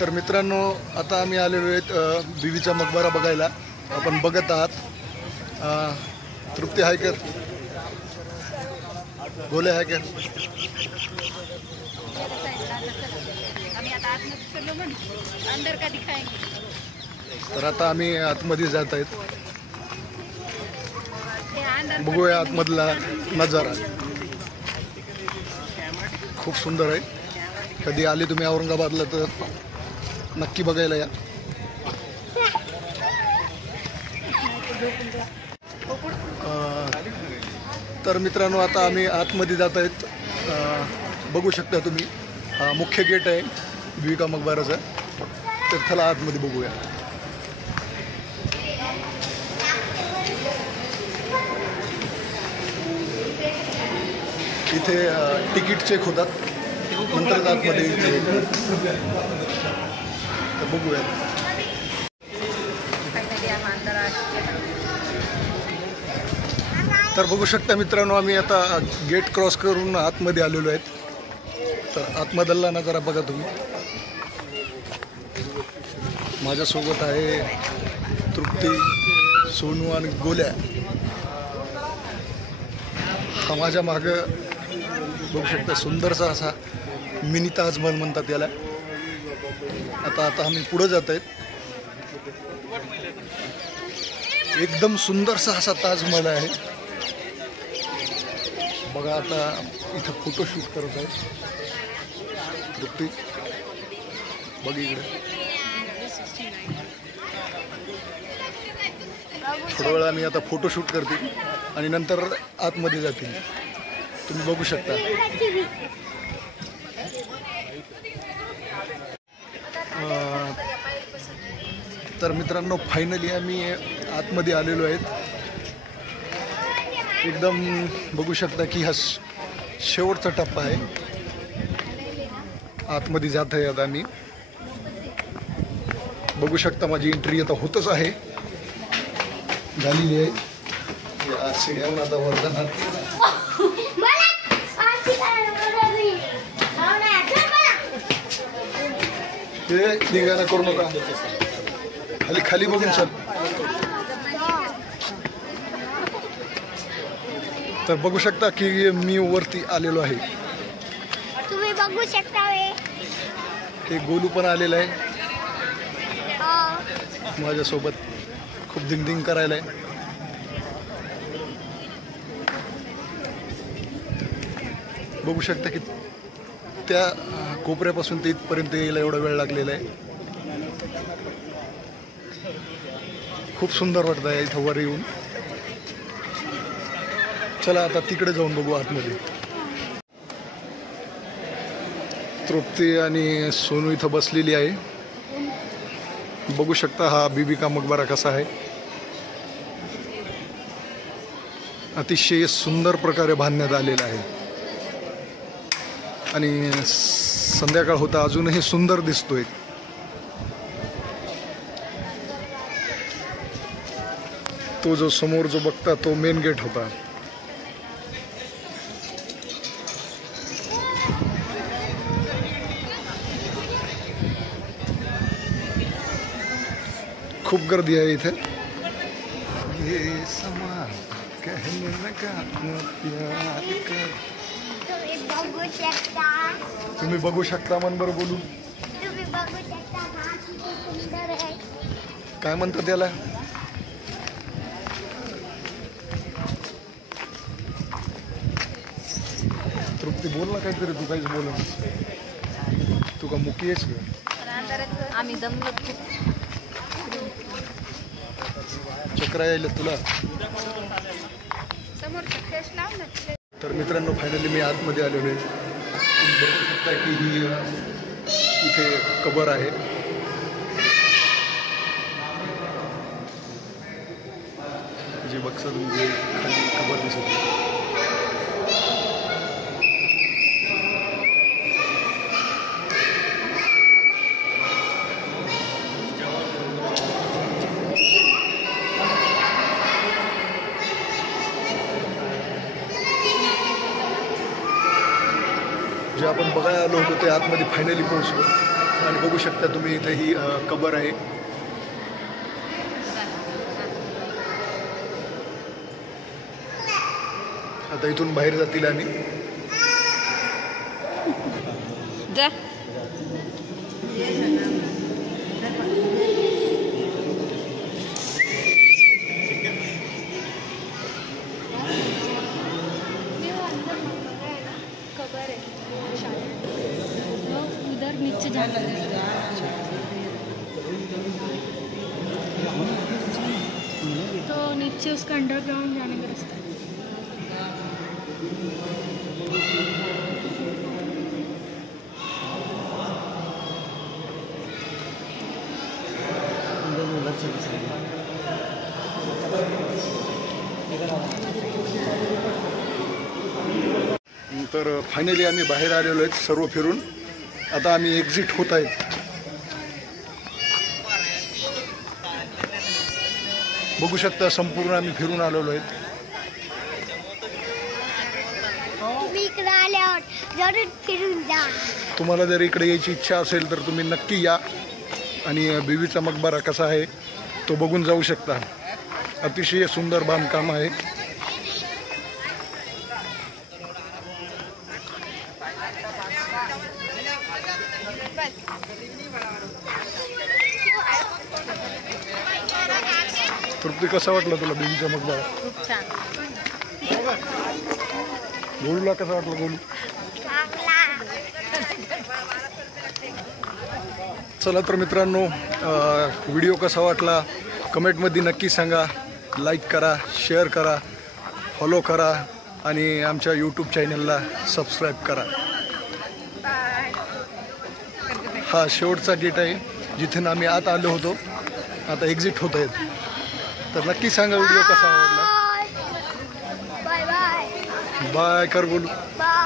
तर मित्रांनो, आता आम्ही आलेलो आहेत बीवीचा मकबरा बघायला. आपण बघत आहात. तृप्ती आहे का? बोले आहे का? तर आता आम्ही आतमध्ये जात आहेत. बघूया आतमधला नजारा. खूप सुंदर आहे. कधी आले तुम्ही औरंगाबादला तर नक्की बघायला या. तर मित्रांनो, आता आम्ही आतमध्ये जात आहेत. बघू शकता तुम्ही, हा मुख्य गेट आहे बीवी का मकबराचा. तर चला आतमध्ये बघूया. इथे तिकीट चेक होतात, नंतर आतमध्ये बघूया. तर बघू शकता मित्रांनो, आम्ही आता गेट क्रॉस करून आतमध्ये आलेलो आहेत. तर आतमधला नजारा बघा तुम्ही. माझ्यासोबत आहे तृप्ती, सोनू आणि गोल्या. हा माझ्या मागं बघू शकता सुंदरसा असा मिनी ताजमहल म्हणतात याला. आता आम्ही पुढे जात आहेत. एकदम सुंदरसा असा ताजमहल आहे बघा. आता इथं फोटोशूट करत आहेत तृप्ती. बघ इकडे. थोड्या वेळा आम्ही आता फोटोशूट करतील आणि नंतर आतमध्ये जातील. तुम्ही बघू शकता. तर मित्रांनो, फायनली आम्ही आतमध्ये आलेलो आहेत. एकदम बघू शकता की हा शेवटचा टप्पा आहे. आतमध्ये जात आहे आता आम्ही. बघू शकता माझी एंट्री आता होतच आहे, झालेली आहे. या सीड्यावरून आता वर जाणार. निघायला करू नका, खाली खाली बघून चल. तर बघू शकता की मी वरती आलेलो आहे. तुम्ही बघू शकता. हे गोलू पण आलेलं आहे माझ्यासोबत. खूप दिंग करायला आहे. बघू शकता की त्या कोपऱ्यापासून ते इथपर्यंत यायला एवढा वेळ लागलेला आहे. खूप सुंदर वाटत आहे इथं वर येऊन. चला आता तिकडे जाऊन बघू आतमध्ये. तृप्ती आणि सोनू इथं बसलेली आहे. बघू शकता हा बीबी का मकबरा कसा आहे. अतिशय सुंदर प्रकारे बांधण्यात आलेला आहे आणि संध्याकाळ होता, अजूनही सुंदर दिसतोय. तो जो समोर जो बघता तो मेन गेट होता. खूप गर्दी आहे इथे. तुम्ही बघू शकता. मन बरं बोलू. काय म्हणतात त्याला? तृप्ती बोल ना काहीतरी. तू काहीच बोल. तू का मुकी आहेस का? आम्ही दमलो. चक्र यायला तुला. तर मित्रांनो, फायनली मी आतमध्ये आलेलो आहे. तुम्ही बघू शकता की ही इथे कबर आहे. जे बघसा तुम्ही खाली कबर दिसत. जे आपण बघायला आलो होतो ते आतमध्ये फायनली पोहोचलो. आणि बघू शकता तुम्ही इथे ही कबर आहे. आता इथून बाहेर जातील आम्ही. जा उधर नीचे जाना तो नीचे उसका अंडरग्राउंड जाने का रास्ता है. तर फायनली आम्ही बाहेर आलेलो आहेत सर्व फिरून. आता आम्ही एक्झिट होत आहेत. बघू शकता संपूर्ण आम्ही फिरून आलेलो आहेत. तुम्ही इकडे आल्यावर जरूर फिरून जा. तुम्हाला जर इकडे यायची इच्छा असेल तर तुम्ही नक्की या आणि बीवीचा मकबरा कसा आहे तो बघून जाऊ शकता. अतिशय सुंदर बांधकाम आहे. तृप्ती कसा वाटला तुला बीवीचा मकबरा? खूप छान. गोलूला कसा वाटला? गोलू चला तर मित्रांनो व्हिडिओ कसा वाटला कमेंटमध्ये नक्की सांगा. लाईक करा, शेअर करा, फॉलो करा आणि आमच्या यूट्यूब चॅनलला सबस्क्राईब करा. हा शेवटचा गेट आहे जिथून आम्ही आत आलो होतो. आता एक्झिट होत आहेत. तर नक्की सांगा व्हिडिओ कसा आवडला. बाय बाय बाय कर बोलू. बाय.